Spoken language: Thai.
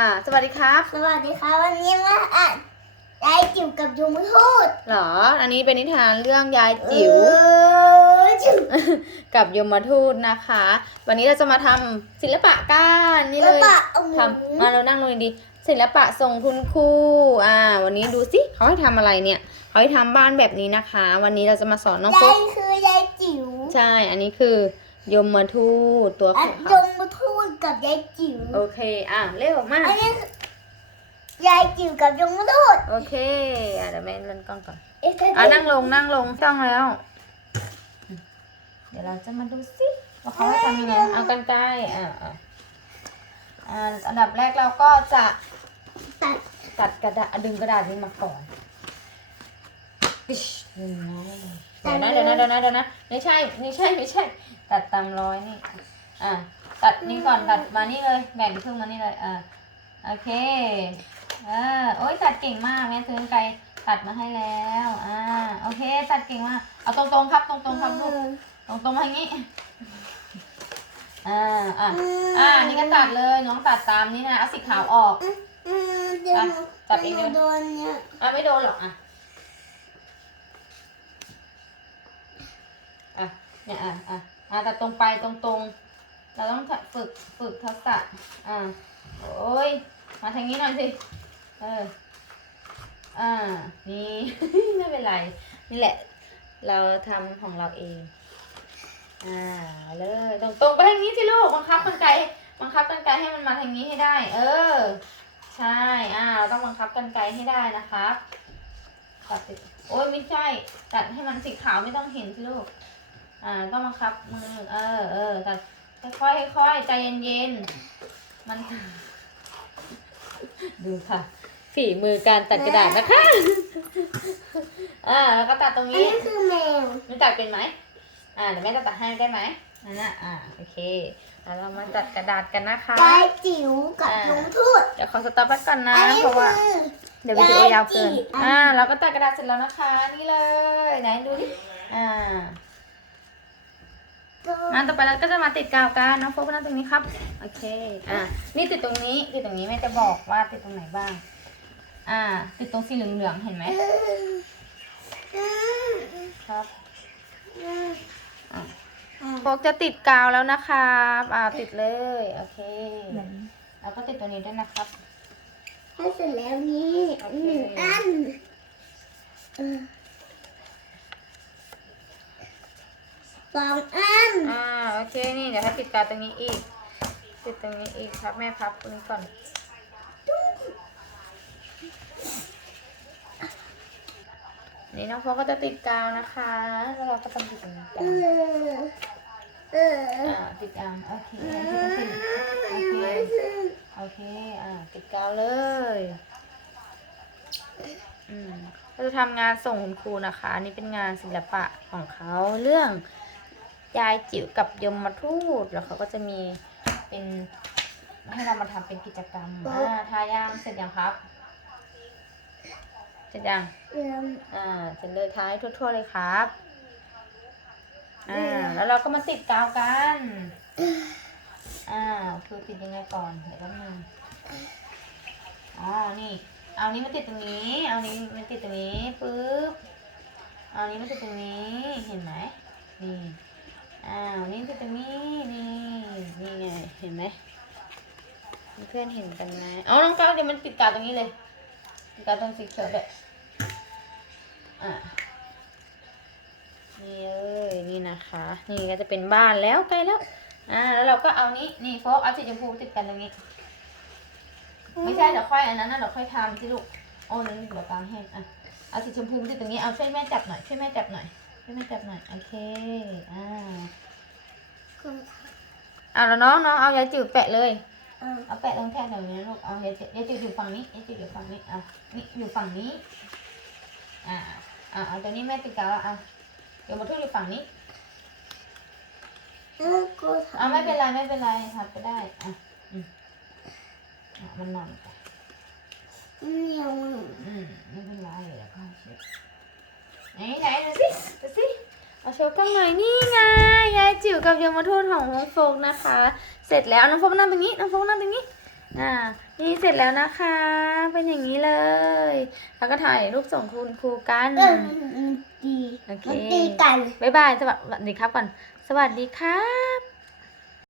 อ่า สวัสดีครับ สวัสดีค่ะวันนี้มาอ่านยายจิ๋วกับยมทูตเหรอ อันนี้เป็นนิทานเรื่องยายจิ๋ว เออจิ๋วกับยมทูตนะคะ วันนี้เราจะมาทำศิลปะกันนี่แล้วเลยปะเอาหมูทำมาเรานั่งลงดีๆศิลปะส่งคุณครูอ่า วันนี้ดูสิเขาให้ทำอะไรเนี่ยเขาให้ทำบ้านแบบนี้นะคะ วันนี้เราจะมาสอนน้องยาฟุ๊ยกคือยายจิ๋วใช่ อันนี้คือ ยมทูตตัวอะขาวยมทูตกับยายจิ๋ว โอเคอะเร็วมากอันนี้คือยายจิ๋วกับยมทูตโอเคอะเดี๋ยวแม่เล่นกล้องก่อน เอ๊ะอะนั่งลงนั่งลงจ้องแล้ว เดี๋ยวเราจะมาดูสิว่าเขาให้ทำยังไงเอากันไกลอ่าอ่าอ่าอันดับแรกเราก็จะตัดตัดกระดาษดึงกระดาษนี้มาก่อนอิ๊ชดึงนะ เดี๋ยวนะเดี๋ยวนะเดี๋ยวนะเดี๋ยวนะไม่ใช่ไม่ใช่ไม่ใช่ ตัดตามร้อยนี่อะตัดนี่ก่อนตัดมานี่เลยแบ่งครึ่งมานี่เลยอ่าโอเคอ่าโอ้ยตัดเก่งมากแม่ซื้อไกลตัดมาให้แล้วอ่าโอเค ตัดเก่งมากเอาตรงๆครับตรงๆครับลูกตรงๆมาอย่างนี้อ่าอะอ่านี่ก็ตัดเลยน้องตัดตามนี้นะเอาสีขาวออกอืมเดี๋ยวอะจับเองหเลนูยโดนเนี่ยอะไม่โดนหรอกอะ เนี่ยอะอะอะแตัดตรงไปตรงตรงเราต้องฝึกฝึกทักษะอ่าโอ้ยมาทางนี้หน่อยสิเอออ่านี่ไม่เป็นไรนี่แหละ เราทำของเราเอง อ่าเลยตรงตรงไปทางนี้สิลูกบังคับกันไกลบังคับกันไกลให้มันมาทางนี้ให้ได้ เออ ใช่อ่าเราต้องบังคับกันไกลให้ได้นะครับตัดสิโอ้ยไม่ใช่ ตัดให้มันสีขาวไม่ต้องเห็นสิลูก อ่าต้องบังคับมือ เออเออตัดค่อยๆค่อยๆใจเย็นๆ มัน ดูค่ะ ฝีมือการตัดกระดาษนะคะ อ่าแล้วก็ตัดตรงอันนี้นี้คือแมวมันตัดเป็นไหม อ่าเดี๋ยวแม่จะตัดให้ได้ไหมนั่นน่ะอ่าโอเคแล้วเรามาตัดกระดาษกันนะคะยายจิ๋วกับอ่ายมทูตเดี๋ยวขอสต็อปไว้ก่อนนะ อันนี้เพราะว่า คือ เดี๋ยววิดีโอยาวเกินยายจิ๋วอ่า เราก็ตัดกระดาษเสร็จแล้วนะคะ นี่เลย ไหนดูดิ อ่า มาต่อไปเราก็จะมาติดกาวกันน้องโฟกัสนั่งตรงนี้ครับ โอเค อ่านี่ติดตรงนี้ ติดตรงนี้แม่จะบอกว่าติดตรงไหนบ้าง อ่า ติดตรงสีเหลืองๆ เห็นไหมครับโฟกจะติดกาวแล้วนะครับ อ่า ติดเลย โอเค แล้วก็ติดตัวนี้ด้วยนะครับให้เสร็จแล้วนี่โอเคหนึ่งอันเออ สองอันอ่าโอเคนี่เดี๋ยวให้ติดกาวตรงนี้อีกติดตรงนี้อีกครับแม่พับตรงนี้ก่อน นี่น้องโฟกก็จะติดกาวนะคะแล้วเราก็ต้องติดตรงนี้กัเอนอเอออ่าติดกาวโอเคติดโอเคโอเคอ่าติดกาวเลยอืมเราจะทำงานส่งคุณครูนะคะ อันนี้เป็นงานศิลปะของเขาเรื่อง ยายจิ๋วกับยมทูตแล้วเขาก็จะมีเป็นให้เรามาทำเป็นกิจกรรมอ่าทายางเสร็จยังครับ เสร็จยังเริ่มอ่าเสร็จเลยทาให้ทั่วๆเลยครับอ่าแล้วเราก็มาติดกาวกันอ่าคือติดยังไงก่อนเดี๋ยวแป๊บนึงอ๋อนี่ เอานี้มาติดตรงนี้ เอานี้มาติดตรงนี้ปึ๊บเอานี้มาติดตรงนี้เห็นไหมนี่ อ้าวนี่ติดตรงนี้นี่นี่ไงเห็นไหมเพื่อนเห็นกันไหมอ๋อน้องก้าวเดี๋ยวมันติดกาตรงนี้เลยติดกาตรงสีเขียวด้วยอะนี่เลยนี่นะคะ นี่ก็จะเป็นบ้านแล้วใกล้แล้วอ่าแล้วเราก็เอานี้นี่โฟกเอาสีชมพูติดกันตรงนี้ ไม่ใช่เดี๋ยวค่อยอันนั้นนะเดี๋ยวค่อยทำสิลูกโอ้นี่เดี๋ยวกางให้อะเอาสีชมพูติดตรงนี้เอาช่วยแม่จับหน่อยช่วยแม่จับหน่อย ช่วยแม่จับหน่อย โอเค อ่าคุณเอาแล้วน้องน้องเอายายจิ๋วแปะเลยเออเอาแปะตรงแท่นตรงนี้นะลูก เอายายจิ๋วยายจิ๋วอยู่ฝั่งนี้ยายจิ๋วอยู่ฝั่งนี้ อะ นี่อยู่ฝั่งนี้ อ่า อ่าเอาตัวนี้แม่ติดกาวแล้วอะเดี๋ยวมาทุ่งอยู่ฝั่งนี้เออกูทอะไม่เป็นไรไม่เป็นไรหัดไปได้ อะอืมอะมันนอนไปำเหนียวอืมไม่เป็นไรเดี๋ยวก็เช็ดไหนไหนดูสิดูสิเอาโชว์กล้องหน่อยนี่ไงยายจิ๋วกับยมทูตของน้องโฟกนะคะ เสร็จแล้วน้องโฟกนั่งตรงนี้น้องโฟกนั่งตรงนี้อ่านี่เสร็จแล้วนะคะ เป็นอย่างนี้เลย แล้วก็ถ่ายรูปส่งคุณครูกันเออมันดีโอเคมันตีกันบ๊ายบายสวัสดีครับก่อน สวัสดีครับ